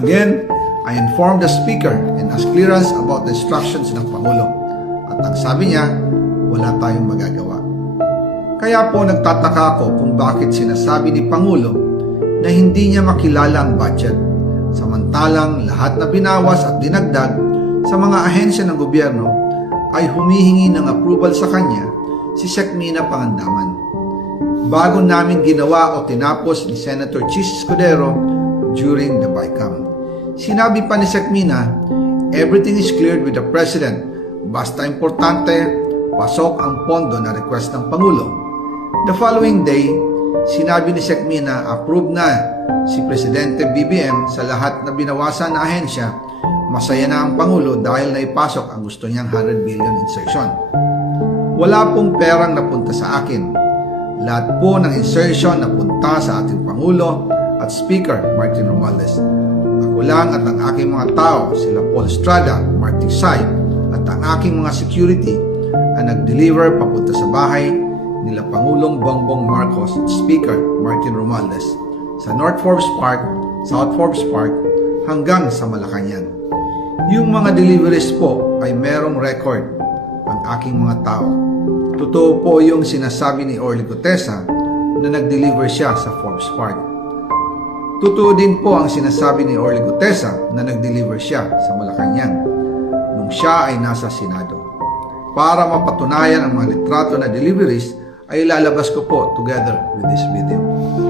Again, I informed the Speaker and asked clearance about the instructions ng Pangulo. At ang sabi niya, wala tayong magagawa. Kaya po nagtataka ako kung bakit sinasabi ni Pangulo na hindi niya makilala ang budget. Samantalang lahat na binawas at dinagdag sa mga ahensya ng gobyerno ay humihingi ng approval sa kanya si Sekmina Pangandaman. Bago namin ginawa o tinapos ni Senator Chis Escudero during the BICAM. Sinabi pa ni Sekmina, everything is cleared with the President. Basta importante, pasok ang pondo na request ng Pangulo. The following day, sinabi ni Sekmina approve na si Presidente BBM sa lahat na binawasan na ahensya. Masaya na ang Pangulo dahil naipasok ang gusto niyang 100 billion insertion. Wala pong perang napunta sa akin. Lahat po ng insertion napunta sa ating Pangulo at Speaker Martin Romualdez. Ako lang at ang aking mga tao, sila Paul Estrada, Martin Say, at ang aking mga security ang nag-deliver papunta sa bahay nila Pangulong Bongbong Marcos at Speaker Martin Romualdez sa North Forbes Park, South Forbes Park hanggang sa Malacanang. Yung mga deliveries po ay merong record ang aking mga tao. Totoo po yung sinasabi ni Orly Gutesa na nag-deliver siya sa Forbes Park. Totoo din po ang sinasabi ni Orly Gutesa na nag-deliver siya sa Malacanang nung siya ay nasa Senado. Para mapatunayan ang mga litrato na deliveries ay ilalabas ko po together with this video.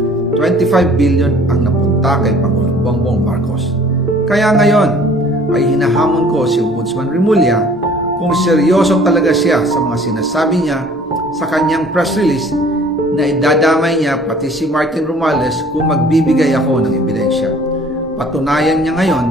25 billion ang napunta kay Pangulong Bongbong Marcos. Kaya ngayon ay hinahamon ko si Ombudsman Remulla kung seryoso talaga siya sa mga sinasabi niya sa kanyang press release na idadamay niya pati si Martin Romales kung magbibigay ako ng ebidensya. Patunayan niya ngayon